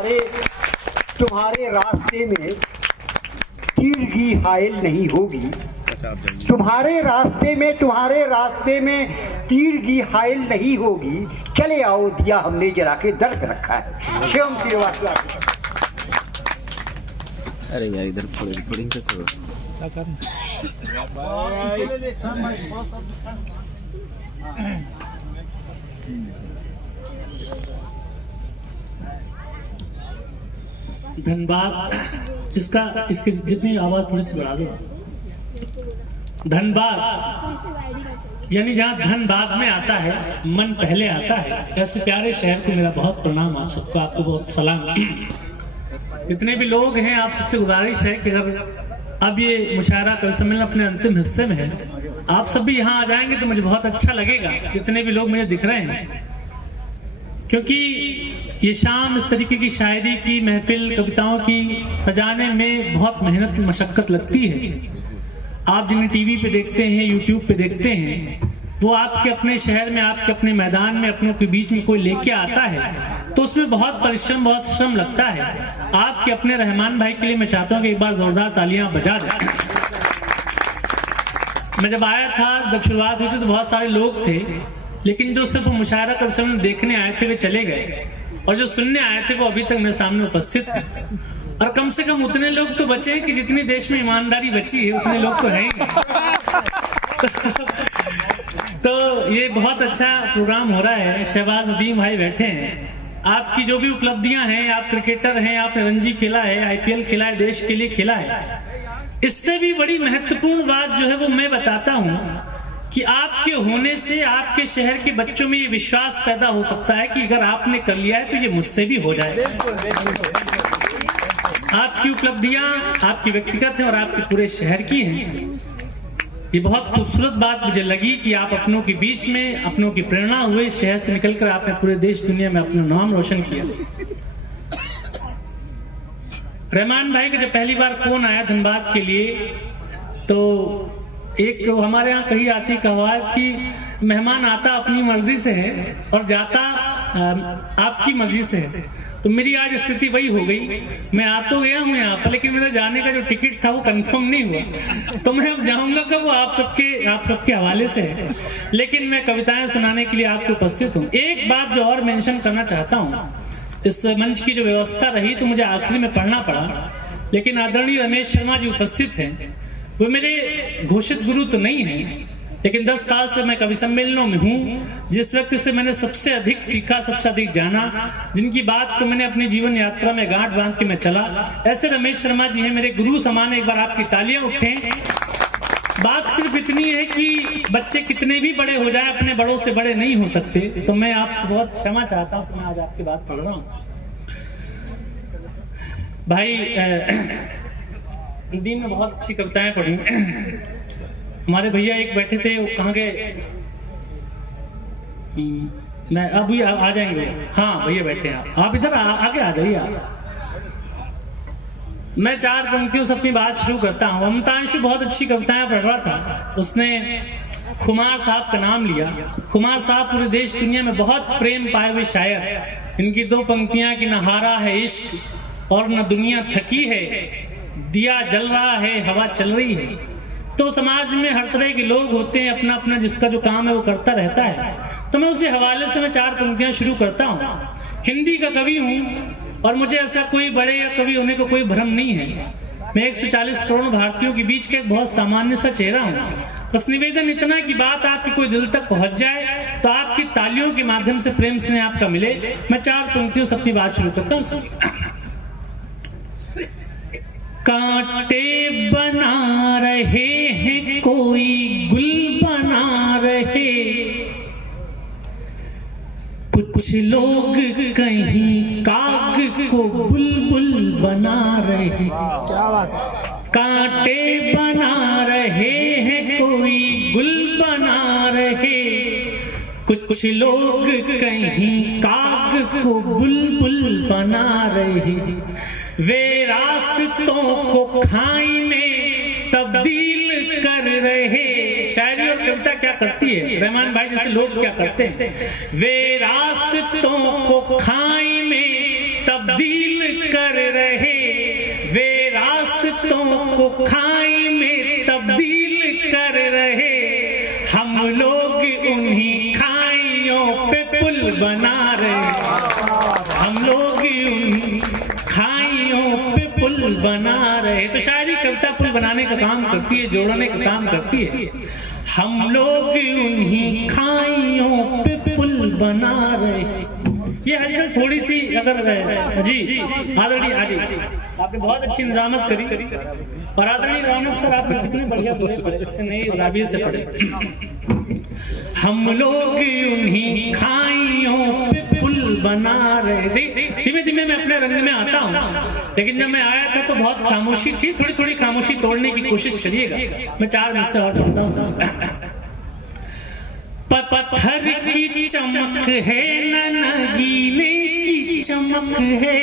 अरे तुम्हारे रास्ते में तीर की हाइल नहीं होगी, तुम्हारे रास्ते में तीर की हाइल नहीं होगी। चले आओ, दिया हमने जला के दर्द रखा है। शिवम श्रीवास्तव। अरे यार इधर थोड़ी कैसे हो? धनबाद, इसकी जितनी आवाज थोड़ी सी बढ़ा दो। धनबाद यानी जहाँ धन बाद में आता है, मन पहले आता है। ऐसे प्यारे शहर को मेरा बहुत प्रणाम, आप सबको, आपको बहुत सलाम। इतने भी लोग हैं, आप सबसे गुजारिश है कि अगर अब ये मुशायरा कवि सम्मेलन अपने अंतिम हिस्से में है, आप सब भी यहाँ आ जाएंगे तो मुझे बहुत अच्छा लगेगा। जितने भी लोग मुझे दिख रहे हैं, क्योंकि ये शाम इस तरीके की शायरी की महफिल, कविताओं की सजाने में बहुत मेहनत मशक्कत लगती है। आप जिन्हें टीवी पे देखते हैं, यूट्यूब पे देखते हैं, वो आपके अपने शहर में, आपके अपने मैदान में, अपनों के बीच में कोई लेके आता है तो उसमें बहुत परिश्रम, बहुत श्रम लगता है। आपके अपने रहमान भाई के लिए मैं चाहता हूँ कि एक बार जोरदार तालियां बजा दें। मैं जब आया था, जब शुरुआत हुई थी तो बहुत सारे लोग थे, लेकिन जो सिर्फ मुशायरा कवि सम्मेलन देखने आए थे वे चले गए, और जो सुनने आए थे वो अभी तक मेरे सामने उपस्थित थे। और कम से कम उतने लोग तो बचे हैं कि जितनी देश में ईमानदारी बची है उतने लोग तो हैं ही। तो ये बहुत अच्छा प्रोग्राम हो रहा है। शहबाज नदीम भाई बैठे हैं, आपकी जो भी उपलब्धियां हैं, आप क्रिकेटर हैं, आपने रणजी खेला है, IPL खेला है, देश के लिए खेला है। इससे भी बड़ी महत्वपूर्ण बात जो है वो मैं बताता हूँ कि आपके होने से आपके शहर के बच्चों में ये विश्वास पैदा हो सकता है कि अगर आपने कर लिया है तो ये मुझसे भी हो जाएगा। आपकी उपलब्धियां आपकी व्यक्तिगत हैं और आपके पूरे शहर की हैं। ये बहुत खूबसूरत बात मुझे लगी कि आप अपनों के बीच में, अपनों की प्रेरणा हुए, शहर से निकलकर आपने पूरे देश दुनिया में अपना नाम रोशन किया। रहमान भाई का जब पहली बार फोन आया धनबाद के लिए, तो एक हमारे यहाँ कही आती कहावत कि मेहमान आता अपनी मर्जी से है और जाता आपकी मर्जी से है। तो मेरी आज स्थिति वही हो गई। मैं आ तो गया हूँ यहाँ पर, लेकिन मेरा जाने का जो टिकट था वो कंफर्म नहीं हुआ। तो मैं अब जाऊंगा कब, वो आप सबके हवाले से है। लेकिन मैं कविताएं सुनाने के लिए आपको उपस्थित हूँ। एक बात जो और मेंशन करना चाहता हूँ, इस मंच की जो व्यवस्था रही तो मुझे आखिरी में पढ़ना पड़ा, लेकिन आदरणीय रमेश शर्मा जी उपस्थित हैं। वो मेरे घोषित गुरु तो नहीं है, लेकिन 10 साल से मैं कवि सम्मेलनों में हूँ। जिस व्यक्ति से मैंने सबसे अधिक सीखा, सबसे अधिक जाना, जिनकी बात को मैंने अपनी जीवन यात्रा में गांठ बांध के मैं चला, ऐसे रमेश शर्मा जी हैं, मेरे गुरु समान। एक बार आपकी तालियां उठें। बात सिर्फ इतनी है कि बच्चे कितने भी बड़े हो जाए, अपने बड़ों से बड़े नहीं हो सकते। तो मैं आपसे बहुत क्षमा चाहता हूँ कि मैं आज आपकी बात पढ़ रहा हूँ। भाई दिन में बहुत अच्छी कविताएं पढ़ी। हमारे भैया एक बैठे थे, वो कहाँ गए? मैं अभी आ जाएंगे। हाँ भैया बैठे हैं, आप इधर आगे आ जाइए। मैं 4 पंक्तियों से अपनी बात शुरू करता हूँ। अमतांशु बहुत अच्छी कविताएं पढ़ रहा था, उसने खुमार साहब का नाम लिया। खुमार साहब पूरे देश दुनिया में बहुत प्रेम पाए हुए शायर। इनकी 2 पंक्तियां कि न हारा है इश्क और न दुनिया थकी है, दिया जल रहा है, हवा चल रही है। तो समाज में हर तरह के लोग होते हैं, अपना अपना जिसका जो काम है वो करता रहता है। तो मैं उसी हवाले से मैं 4 पंक्तियां शुरू करता हूँ। हिंदी का कवि हूँ और मुझे ऐसा कोई बड़े या कवि होने को कोई भ्रम नहीं है। मैं 140 करोड़ भारतीयों के बीच का एक बहुत सामान्य सा चेहरा हूँ। बस निवेदन इतना कि बात आपकी कोई दिल तक पहुंच जाए तो आपकी तालियों के माध्यम से प्रेम स्नेह आपका मिले। मैं 4 पंक्तियों से अपनी बात शुरू करता हूँ। कांटे बना रहे हैं, कोई गुल बना रहे, कुछ लोग कहीं काग को बुलबुल बना रहे। क्या बात। कांटे बना रहे हैं, कोई गुल बना रहे, कुछ लोग कहीं काग को बुलबुल बना रहे। वे रास्तों को खाई में तब्दील कर रहे। शायरी और कविता क्या करती है, रहमान भाई जैसे लोग क्या करते हैं? वे रास्तों को खाई में तब्दील कर रहे, वे रास्तों को खाई में तब्दील कर रहे, हम लोग उन्हीं खाइयों पे पुल बना रहे, हम लोग उन्हीं खाइयों पे पुल बना रहे। तो शायरी कविता पुल बनाने का काम करती है, जोड़ने का काम करती है। हम लोग उन्हीं खाइयों पे पुल बना रहे। ये हलचल थोड़ी सी अगर जी आदरणीय आदि आपने बहुत अच्छी निजामत करी और आदरणीय रौनक सर आपने कितने बढ़िया पढ़े नहीं राबी से पढ़े। हम लोग उन्हीं खाइयों पे पुल बना रहे थे। धीमे धीमे मैं अपने रंग में आता हूँ, लेकिन जब मैं आया था तो बहुत खामोशी थी। थोड़ी थोड़ी खामोशी तोड़ने की कोशिश करिएगा। मैं 4 मिनट से और पढ़ता हूँ। पत्थर की चमक है न नगीने की चमक है,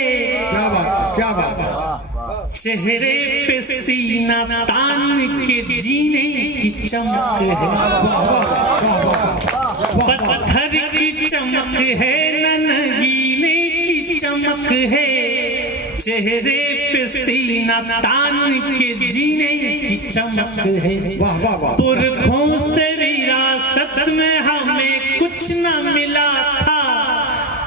क्या बात चेहरे पे सीना तान के जीने की चमक है। पत्थर की चमक है न नगीने की चमक है, चेहरे पे सीना तान के जीने की चमक है। पुरखों से विरासत में हमें कुछ न मिला था,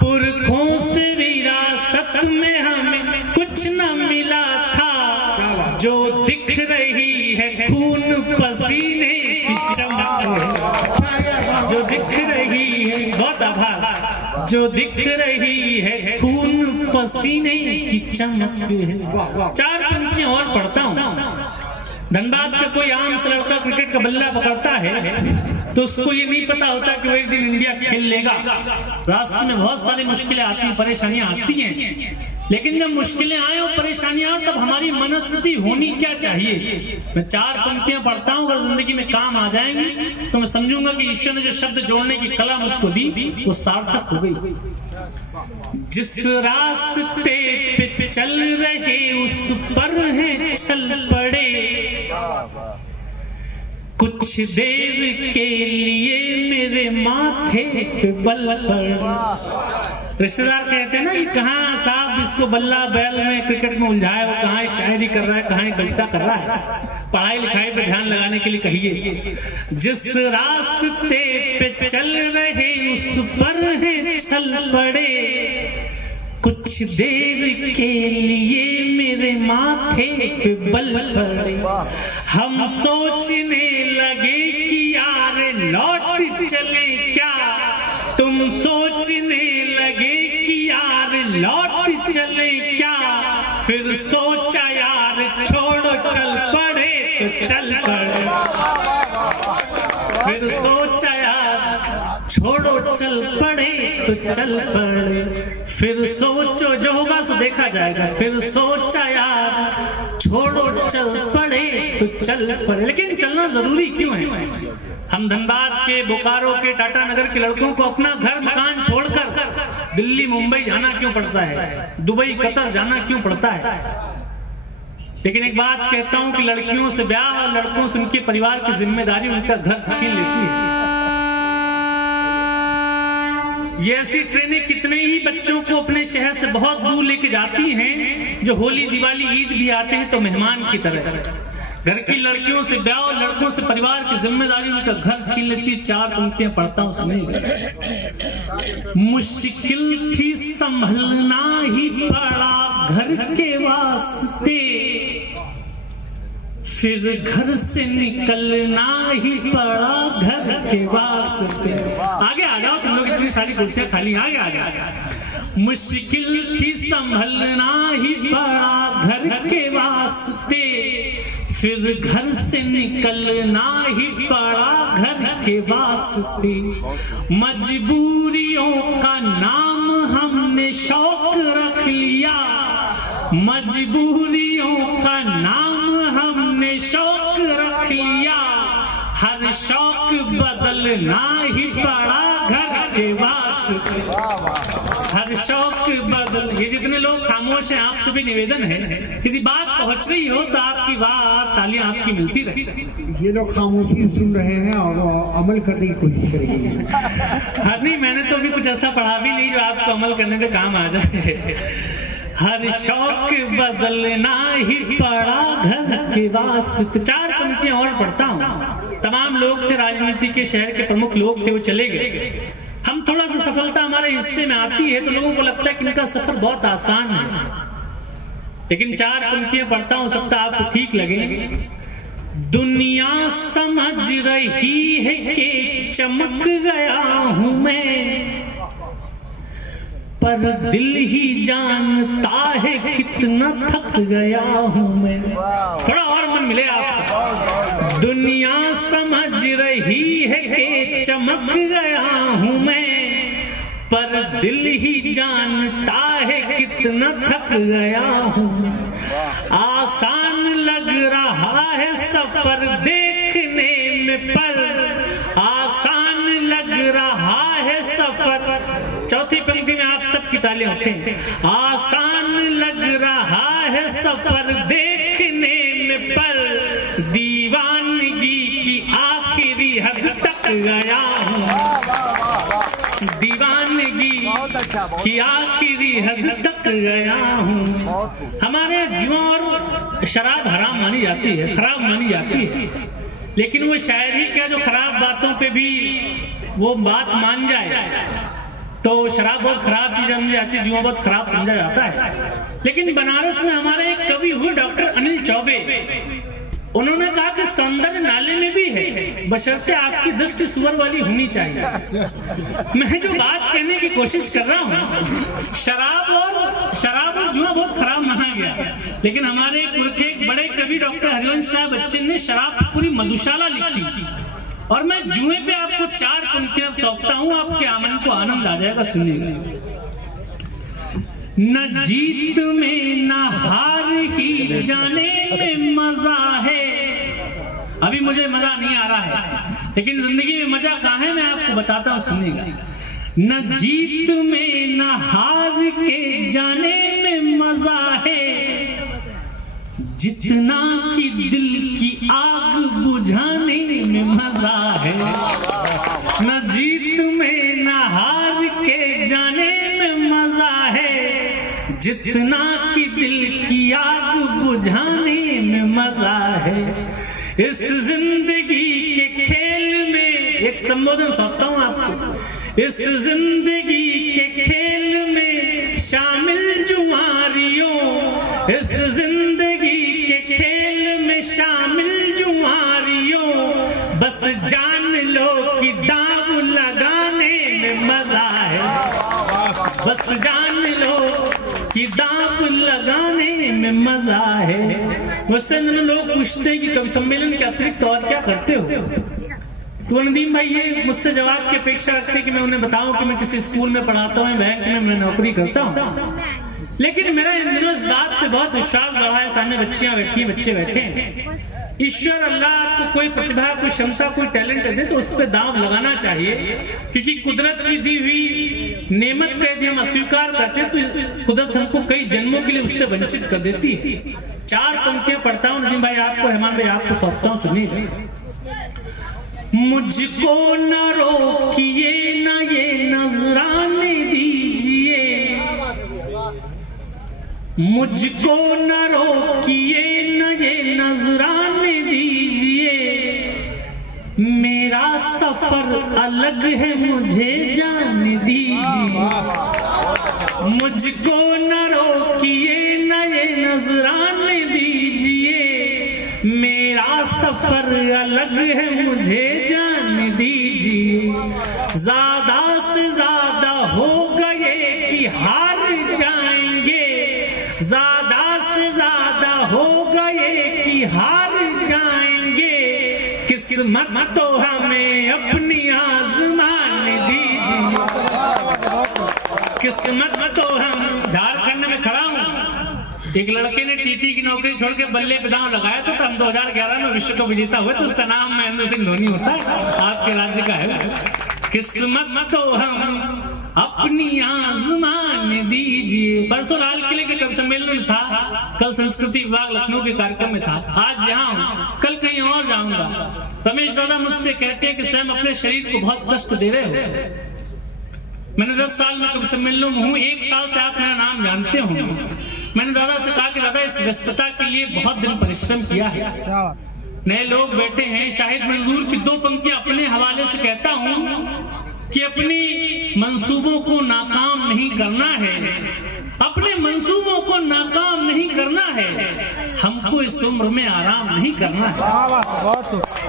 पुरखों से विरासत में हमें कुछ न मिला था, जो दिख रही है खून पसीने की चमक है, जो दिख रही है, बहुत आभार, जो दिख रही है खून पसीने की चमक है। 4 पंक्तियां और पढ़ता हूँ। धनबाद में कोई आम सा लड़का क्रिकेट का बल्ला पकड़ता है तो उसको ये नहीं पता होता कि वो एक दिन इंडिया खेल लेगा। रास्ते में बहुत सारी मुश्किलें आती हैं, परेशानियां आती हैं, लेकिन जब मुश्किलें आए और परेशानियां आए तब हमारी मनस्थिति होनी क्या चाहिए। मैं 4 पंक्तियां पढ़ता हूँ, अगर जिंदगी में काम आ जाएंगी तो मैं समझूंगा कि ईश्वर ने जो शब्द जोड़ने की कला मुझको दी वो सार्थक हो गई। जिस रास्ते पे चल रहे उस पर है चल पड़े, कुछ देर के लिए मेरे माथे पे बल पड़। रिश्तेदार कहते हैं ना कि कहाँ साहब इसको बल्ला बैल में क्रिकेट में उलझाए, वो कहाँ शायरी कर रहा है, कहाँ कविता कर रहा है। पढ़ाई लिखाई पे ध्यान लगाने के लिए कहिए। जिस रास्ते पे चल रहे उस पर है चल पड़े, कुछ देर के लिए मेरे माथे पे बल पड़े। हम सोचने लगे कि यार लौट चले क्या, तुम सोचने लगे कि यार लौट चले क्या, फिर सोचा यार छोड़ो चल पड़े तो चल पड़े, फिर सोचा यार छोड़ो चल पड़े तो चल पड़े, फिर सोचो जो होगा सो देखा जाएगा, फिर सोचा यार छोड़ो चल पड़े तो चल पड़े। लेकिन चलना जरूरी क्यों है? हम धनबाद के, बोकारो के, टाटा नगर के लड़कों को अपना घर मकान छोड़कर दिल्ली मुंबई जाना क्यों पड़ता है, दुबई कतर जाना क्यों पड़ता है? लेकिन एक बात कहता हूं कि लड़कियों से ब्याह और लड़कों से उनके परिवार की जिम्मेदारी उनका घर छीन लेती है। ये ऐसी ट्रेनें कितने ही बच्चों को अपने शहर से बहुत दूर लेके जाती हैं, जो होली दिवाली ईद भी आते हैं तो मेहमान की तरह। घर की लड़कियों से ब्याह और लड़कों से परिवार की जिम्मेदारी उनका घर छीन लेती है। 4 पंक्तियां पढ़ता हूं, सुनिएगा। मुश्किल थी संभलना ही पड़ा घर के वास्ते, फिर घर से निकलना ही पड़ा घर के वास्ते। आगे आ जाओ तुम लोग, इतनी सारी कुर्सियां खाली, आगे आ जाओ। मुश्किल थी संभलना ही पड़ा घर के वास्ते, फिर घर से निकलना ही पड़ा घर के वास्ते। मजबूरियों का नाम हमने शौक रख लिया, मजबूरियों का नाम हमने शौक रख लिया, हर शौक बदलना ही पड़ा घर के वास्ते, हर शौक बदल। ये जितने लोग खामोश हैं, आपसे भी निवेदन है यदि बात पहुंच रही हो तो आपकी बात, तालियां आपकी मिलती रहे। ये लोग खामोशी सुन रहे हैं और अमल करने की कोशिश करेंगे। हाँ नहीं, मैंने तो अभी कुछ ऐसा पढ़ा भी नहीं जो आपको अमल करने पे काम आ जाए। हर शौक बदलना ही पड़ा घर के वास्ते। 4 पंक्तियां और पढ़ता हूँ। तमाम लोग थे, राजनीति के शहर के प्रमुख लोग थे, वो चले गए। हम थोड़ा सा सफलता हमारे हिस्से में आती है तो लोगों को लगता है कि इनका सफर बहुत आसान है, लेकिन 4 पंक्तियां पढ़ता हूँ, सबका आपको ठीक लगे। दुनिया समझ रही है कि चमक गया हूं मैं, पर दिल ही जानता है कितना थक गया हूं मैं। थोड़ा और मन मिले आपको। दुनिया समझ रही है कि चमक गया हूं मैं, पर दिल ही जानता है कितना थक गया हूं मैं। आसान लग रहा है सफर देखने में, पर आसान लग रहा है सफर। चौथी पंक्ति में आप सबकी तालियां होते हैं। आसान लग रहा है सफर देखने में, पर दीवानगी की आखिरी हद तक गया हूं। दीवानगी की आखिरी हद तक गया हूँ। हमारे जुआ और शराब हराम मानी जाती है, खराब मानी जाती है, लेकिन वो शायर ही क्या जो खराब बातों पे भी वो बात मान जाए तो शराब बहुत खराब चीज समझी जाती है, जुआ बहुत खराब समझा जाता है। लेकिन बनारस में हमारे एक कवि हुए डॉक्टर अनिल चौबे, उन्होंने कहा कि सौंदर्य नाले में भी है, बशर्ते आपकी दृष्टि सुअर वाली होनी चाहिए। मैं जो बात कहने की कोशिश कर रहा हूँ, शराब और जुआ बहुत खराब माना गया, लेकिन हमारे पुरखे एक बड़े कवि डॉक्टर हरिवंश राय बच्चन ने शराब की पूरी मधुशाला लिखी, और मैं जुए पे आपको 4 पंक्तियां सौंपता हूँ, आपके आमन को आनंद आ जाएगा, सुनिए। न जीत में न हार ही जाने में मजा है। अभी मुझे मजा नहीं आ रहा है, लेकिन जिंदगी में मजा कहाँ है मैं आपको बताता हूँ, सुनिएगा। न जीत में न हार के जाने में मजा है, जितना कि दिल की आग बुझाने में मजा है। न जीत में न हार के जाने में मजा है, जितना कि दिल की आग बुझाने में मजा है। इस जिंदगी के खेल में एक संबोधन सौंपता हूं आपको। इस जिंदगी के खेल में शामिल जुआरियों, इस जिंदगी के खेल में शामिल जुआरियों, बस जान लो कि दांव लगाने में मजा है। बस जान लो कि दांव लगाने में मजा है। वैसे लोग पूछते कि कवि सम्मेलन के अतिरिक्त और क्या करते हो, तो नदीम भाई ये मुझसे जवाब की अपेक्षा रखते हैं कि मैं उन्हें बताऊं कि मैं किसी स्कूल में पढ़ाता हूं, बैंक में मैं नौकरी करता हूं। लेकिन मेरा इन दिनों इस बात पे बहुत विश्वास बढ़ा है, सामने बच्चियां बैठी, बच्चे बैठे हैं। ईश्वर अल्लाह आपको कोई प्रतिभा, कोई क्षमता, कोई टैलेंट दे तो उस पर दांव लगाना चाहिए, क्योंकि कुदरत की दी हुई नेमत का यदि हम अस्वीकार करते हैं तो कुदरत हमको कई जन्मों के लिए उससे वंचित कर देती है। 4 पंक्तियां पढ़ता हूँ नदीम भाई, आपको रहमान भाई आपको सौंपता हूँ, सुनिए। मुझको न रोकिए न ये नजराने दीजिए, मुझको न रोकिए न ये नजराने दीजिए, मेरा सफर अलग है मुझे जाने दीजिए। मुझको न रोकिए न ये नजराने दीजिए, मेरा सफर अलग है मुझे जाने दीजिए। ज्यादा से ज्यादा हो गए कि हार जाएंगे, ज्यादा से ज्यादा हो गए कि हार जाएंगे, किस्मत तो हमें अपनी आजमाने दीजिए। किस्मत तो हम, झारखंड में खड़ा हूं, एक लड़के ने टीटी की नौकरी छोड़ के बल्ले पे दांव लगाया था, तो हम 2011 में विश्व कप विजेता हुए, तो उसका नाम महेंद्र सिंह धोनी होता है, आपके राज्य का है। किस्मत तो हम अपनी आजमाने दीजिए। परसों लाल किले के कवि सम्मेलन में था, कल संस्कृति विभाग लखनऊ के कार्यक्रम में था, आज यहाँ हूँ, कल कहीं और जाऊंगा। रमेश दादा मुझसे कहते हैं कि स्वयं अपने शरीर को बहुत कष्ट दे रहे हो, मैंने 10 साल में कभी सम्मेलनों में हूँ, 1 साल से आप मेरा नाम जानते होंगे। मैंने दादा से कहा कि दादा इस व्यस्तता के लिए बहुत दिन परिश्रम किया है, नए लोग बैठे हैं, शाहिद मंजूर की 2 पंक्तियां अपने हवाले से कहता हूं कि अपनी मंसूबों को नाकाम नहीं करना है, अपने मंसूबों को नाकाम नहीं करना है, हमको इस उम्र में आराम नहीं करना है।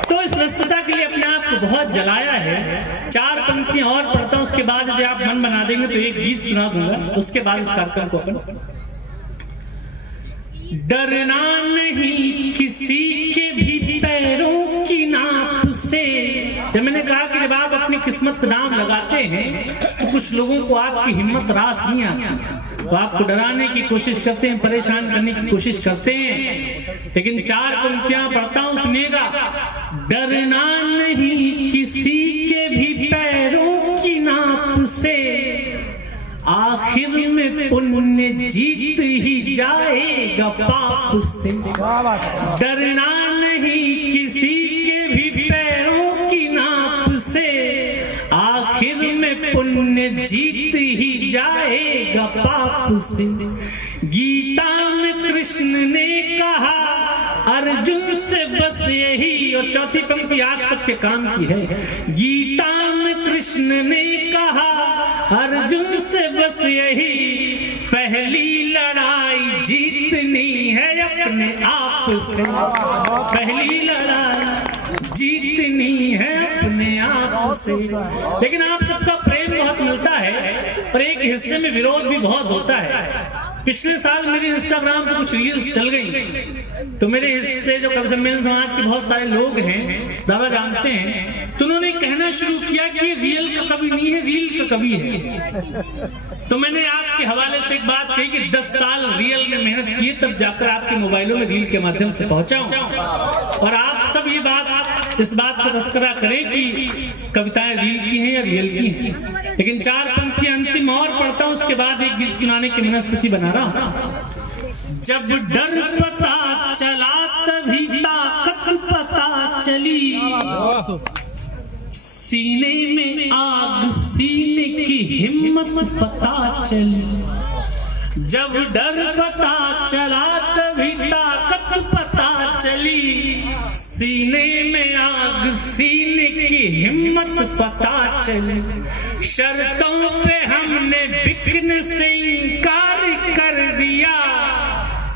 तो इस व्यस्तता के लिए अपने आप को बहुत जलाया है। 4 पंक्तियां और पढ़ता हूं, उसके बाद यदि आप मन बना देंगे तो एक गीत सुना दूंगा, उसके बाद इस कार्यक्रम को अपन। डरना नहीं किसी के भी पैरों की नाप से। जब मैंने कहा कि जब आप अपनी किस्मत पे दाम लगाते हैं तो कुछ लोगों को आपकी हिम्मत रास नहीं आती, वो आपको डराने की कोशिश करते हैं, परेशान करने की कोशिश करते हैं। लेकिन 4 पंक्तियां पढ़ता हूं, सुनिएगा। डरना नहीं किसी के भी पैरों की नाप से, आखिर में पुण्य जीत ही जाएगा पाप से। डरना नहीं किसी के भी पैरों की नाप से, आखिर में पुण्य जीत ही जाएगा पाप से। गीता में कृष्ण ने कहा अर्जुन से बस यही, और 4थी पंक्ति आप सबके काम की है। गीता में कृष्ण ने कहा अर्जुन से बस यही, पहली लड़ाई जीतनी है अपने आप से, पहली लड़ाई जीतनी है अपने आप से। लेकिन आप सबका प्रेम बहुत मिलता है और एक हिस्से में विरोध भी बहुत होता है। पिछले साल मेरे इंस्टाग्राम पे कुछ रील्स चल गई, तो मेरे हिस्से जो कवि सम्मेलन समाज के बहुत सारे लोग हैं, दादा जानते हैं, तो उन्होंने कहना शुरू किया कि रियल का कवि नहीं है, रील का कवि है। तो मैंने आपके हवाले से एक बात कही कि 10 साल रियल में मेहनत की, तब जाकर आपके मोबाइलों में रील के माध्यम से पहुंचा हूं। और आप सब ये बात, इस बात का तस्करा करें कि कविताएं रील की हैं या रियल की हैं। लेकिन 4 पंक्तियां अंतिम और पढ़ता हूं, उसके बाद एक गीत सुनाने की मनस्थिति बना रहा हूं। जब डर पता चला तभी ताकत पता चली, सीने में आग सीने की हिम्मत पता चली। जब डर पता चला तभी ताकत पता चली, सीने में आग सीने की हिम्मत पता चली। शर्तों पे हमने बिकने से इनकार कर दिया।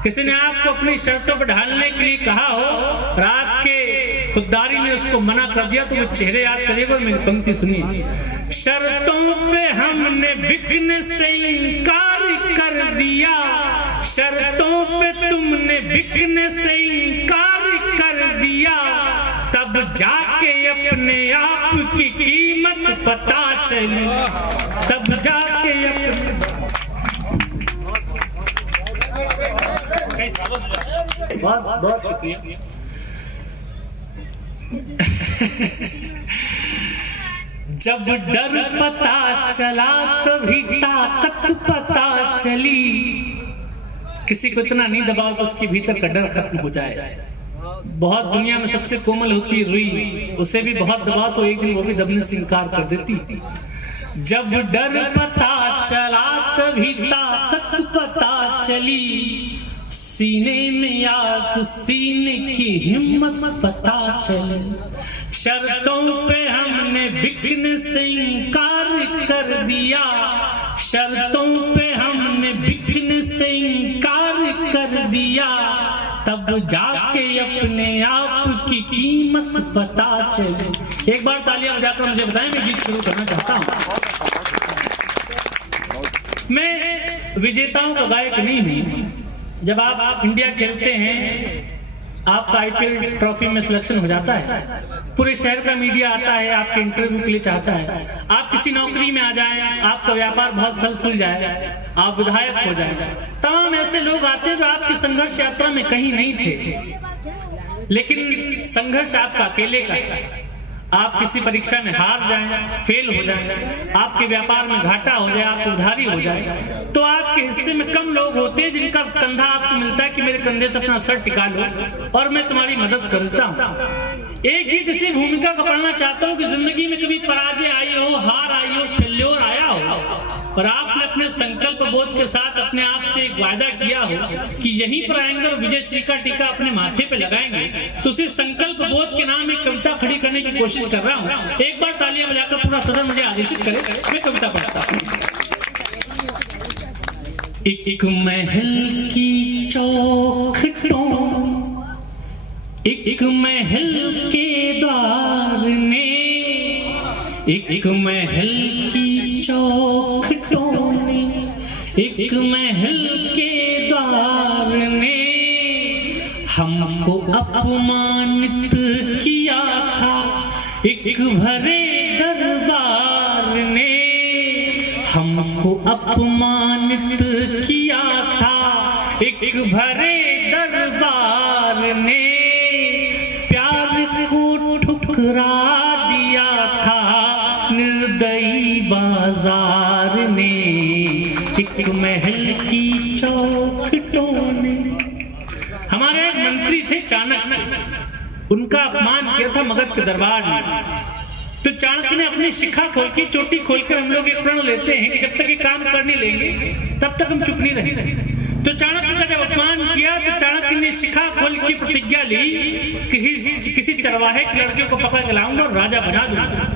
किसी ने आपको अपनी शर्तों पर ढालने के लिए कहा हो और आपके खुददारी ने उसको मना कर दिया, तो वो चेहरे याद करिएगा और मेरी पंक्ति सुनिए। शर्तों पे हमने बिकने से इनकार कर दिया, शर्तों पे तुमने बिकने से इनकार कर दिया, तब जाके अपने आप की कीमत पता चली, तब जाके बहुत बहुत शुक्रिया। जब डर पता चला तभी ताकत पता चली। किसी को इतना नहीं दबाओ कि उसके भीतर का डर खत्म हो जाए। बहुत दुनिया में सबसे कोमल होती रुई, उसे भी बहुत दबाओ तो एक दिन वो भी दबने से इनकार कर देती। जब डर पता चला तभी ताकत पता चली, सीने में आग सीने की हिम्मत पता चली। शर्तों पे हमने बिकने से इनकार कर दिया, शर्तों पे हमने बिकने से इनकार कर दिया, तब जाके अपने आप की कीमत पता चली। एक बार तालियां बजाकर मुझे बताएं, मैं गीत शुरू करना चाहता हूं। मैं विजेताओं का गायक नहीं हूं। जब आप इंडिया खेलते हैं, आपका आईपीएल ट्रॉफी में सिलेक्शन हो जाता है, पूरे शहर का मीडिया आता है, आपके इंटरव्यू के लिए चाहता है, आप किसी नौकरी में आ जाए, आपका व्यापार बहुत फल फूल जाए, आप विधायक हो जाए, तमाम ऐसे लोग आते हैं जो आपकी संघर्ष यात्रा में कहीं नहीं थे, लेकिन संघर्ष आपका अकेले का है। आप किसी परीक्षा में हार जाएं, फेल हो जाएं, आपके व्यापार में घाटा हो जाए, आपको उधारी हो जाए, तो आपके हिस्से में कम लोग होते हैं जिनका कंधा आपको मिलता है कि मेरे कंधे से अपना सर टिका लो और मैं तुम्हारी मदद करता हूँ। एक गीत इसी भूमिका को पढ़ना चाहता हूँ कि जिंदगी में कभी पराजय आई हो, हार आई हो, फेल्योर दौर आया हो और आपने अपने संकल्प बोध के साथ अपने आप से एक वायदा किया हो कि यहीं पर आएंगे और विजय श्री का टीका अपने माथे पे लगाएंगे, तो उसी संकल्प बोध के नाम एक कविता खड़ी करने की कोशिश कर रहा हूँ। एक बार तालियां बजाकर पूरा सदन मुझे आदेशित करे, मैं कविता पढ़ता हूँ। एक महल की चौखटों, एक महल के द्वार ने, एक महल की चौखटों ने, एक महल के द्वार ने हमको अपमानित किया था, एक भरे दरबार ने हमको अपमानित किया था, एक भरे दरबार ने प्यार को ठुकरा दिया था निर्दयी बाजार ने, एक महल की चौखटों ने। हमारे एक मंत्री थे चाणक्य, उनका अपमान किया था मगध के दरबार में। तो चाणक्य ने अपनी शिखा खोल के, चोटी खोलकर हम लोग एक प्रण लेते हैं कि जब तक ये काम कर नहीं लेंगे तब तक हम चुप नहीं रहेंगे। तो चाणक्य का जब अपमान किया तो चाणक्य ने शिखा खोल की प्रतिज्ञा ली, किसी चरवाहे के लड़के को पकड़ के लाऊंगा और राजा बना दूंगा।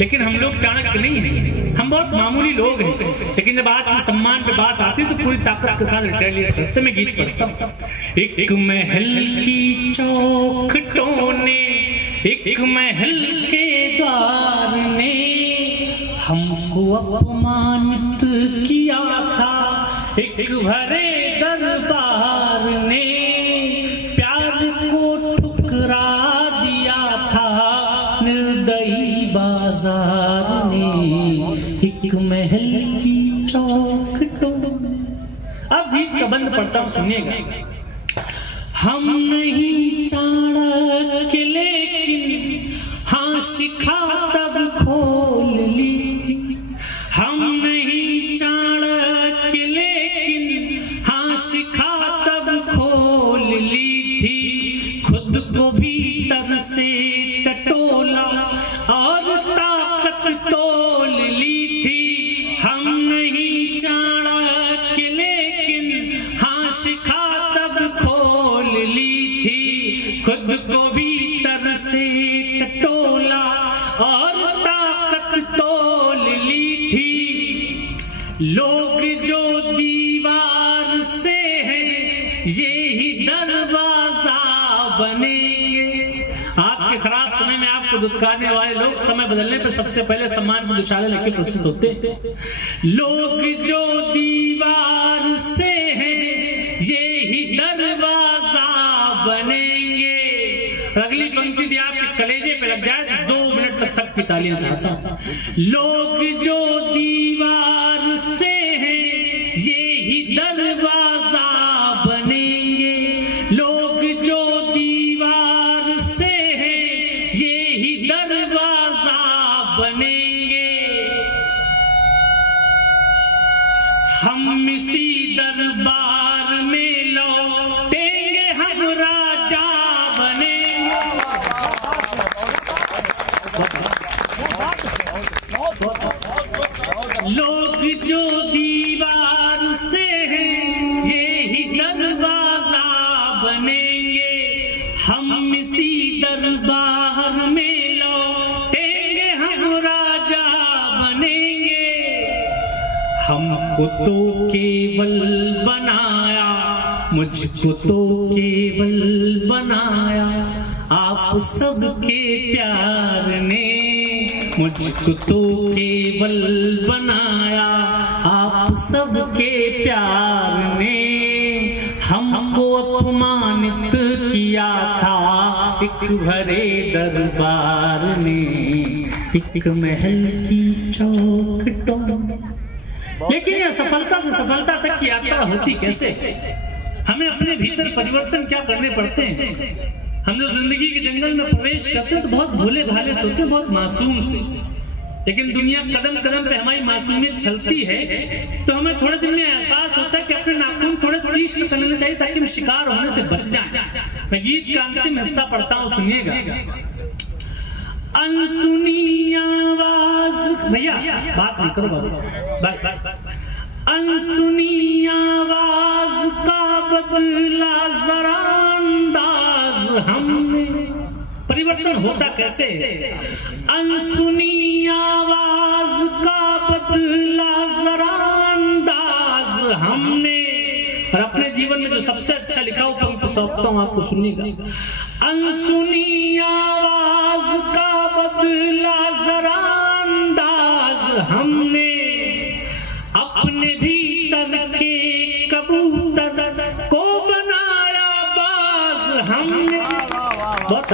लेकिन हम लोग चाणक्य नहीं हैं, हम बहुत मामूली लोग हैं, लेकिन जब आत्मसम्मान पे बात आती है तो पूरी ताकत के साथ रिटेलिएट करते। मैं गीत पढ़ता हूँ। एक महल की चौखटों ने, एक महल के द्वार ने हमको अपमानित किया था, एक भरे दरबार ने प्यार को ठुकरा दिया था निर्दयी बाजार ने, एक महल की चौखटों में। अब गीत का बंद पढ़ता हूं, सुनिएगा। हम नहीं चाणक्य लेकिन हाँ शिखा तब खोल ली थी, हम नहीं चाणक्य लेकिन हाँ शिखा तब खोल ली थी, खुद को भीतर से टटोला और ताकत तोल ली थी। हम नहीं चाणक्य लेकिन हाँ शिखा तब खोल ली थी, खुद को भीतर से टटोला और ताकत तोल ली थी। लोग जो दीवार से हैं ये ही दरवाजा बनेंगे। आपके खराब समय में आपको दुत्कारने वाले लोग समय बदलने पर सबसे पहले सम्मान की दुशाले लेके प्रस्तुत होते हैं। लोग जो दीवार से हैं ये ही दरवाजा बनेंगे। अगली पंक्ति दी आपके कलेजे पे लग जाए तो 2 मिनट तक सबकी तालियां चाहता हूं। लोग जो दीवार से हैं ये ही दरवाजा बनेंगे। लोग जो दीवार से हैं ये ही दरवाजा बनेंगे। हम इसी दरबार में लौटेंगे, हम राजा लोग जो दीवार से हैं ये ही दरवाजा बनेंगे। हम इसी दरबार में लौटेंगे, हम राजा बनेंगे। हमको तो केवल बनाया, मुझको तो केवल बनाया आप सबके प्यार ने। मुझको तो केवल बनाया आप सबके प्यार ने। हमको अपमानित किया था एक भरे दरबार ने, एक महल की चौखटों। लेकिन यह सफलता से सफलता तक की यात्रा होती कैसे? हमें अपने भीतर परिवर्तन क्या करने पड़ते हैं। हम जब जिंदगी के जंगल में प्रवेश करते हैं तो बहुत भोले भाले से होते हैं, बहुत मासूम से। लेकिन दुनिया कदम कदम पे हमारी मासूमियत छलती है तो हमें थोड़े दिन में एहसास होता है कि अपने नाखून थोड़े तीक्ष्ण करने चाहिए ताकि हम शिकार होने से बच जाएं। मैं गीत का अंतिम हिस्सा पढ़ता हूँ, सुनिएगा। अनसुनी आवाज, भैया बात नहीं करो बाबा, अनसुनी आवाज का बदला जरा अंदाज हमने। परिवर्तन होता कैसे? अनसुनी आवाज का बदला जरा अंदाज हमने। और अपने जीवन में जो सबसे अच्छा लिखा वो पंक्ति सौंपता हूं आपको, सुनिएगा। अनसुनी आवाज का बदला जरा अंदाज हमने, अपने भीतर के कबूतर को बनाया बाज हमने। बहुत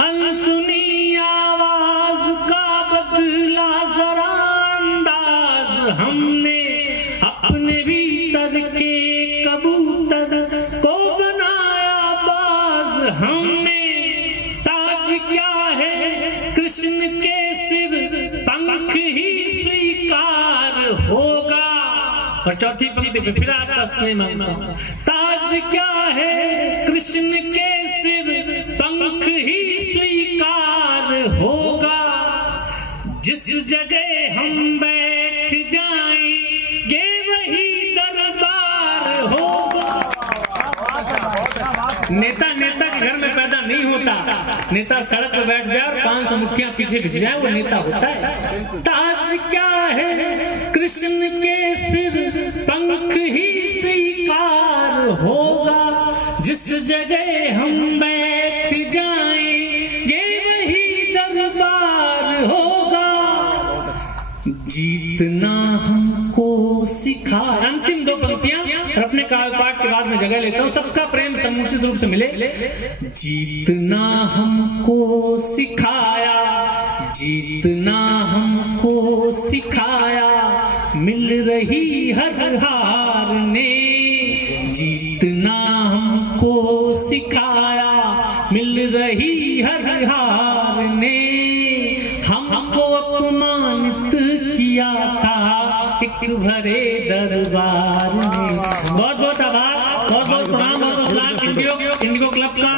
अनसुनी आवाज का बदला जरा अंदाज हमने, अपने भीतर के कबूतर को बनाया बाज हमने। ताज क्या है कृष्ण के सिर, पंख ही स्वीकार होगा। और चौथी पंक्ति पे फिर आपका स्नेह मांगता हूं। ताज क्या है कृष्ण के सिर, पंख ही स्वीकार होगा। जिस जगह हम बैठ जाएंगे वही दरबार होगा। नेता के घर में पैदा नहीं होता। नेता सड़क पर बैठ जाए और 500 मुखिया पीछे भिज जाए, वो नेता होता है। ताज क्या है कृष्ण के सिर, पंख ही स्वीकार होगा। जिस जगह हम बैठ जाएंगे वही दरबार होगा। जीतना हमको सिखा। अंतिम दो पंक्तियां और अपने काव्य पाठ के बाद में जगह लेता हूं, सबका प्रेम समुचित रूप से मिले। जीतना हमको सिखाया, जीतना हमको सिखाया, मिल रही हर हार ने। जीतना हमको सिखाया, मिल रही हर हार ने। हमको अपमानित किया था एक भरे दरबार में। बहुत बहुत आभार, बहुत बहुत प्रणाम, बहुत सलाम। इंडिगो क्लब का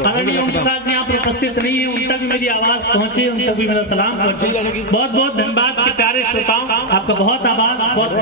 आदरणीय ओम प्रकाश जी यहाँ पर उपस्थित नहीं है, उन तक मेरी आवाज पहुंचे, उन तक भी मेरा सलाम पहुंचे। बहुत बहुत धन्यवाद के प्यारे श्रोताओं, आपका बहुत आभार। बहुत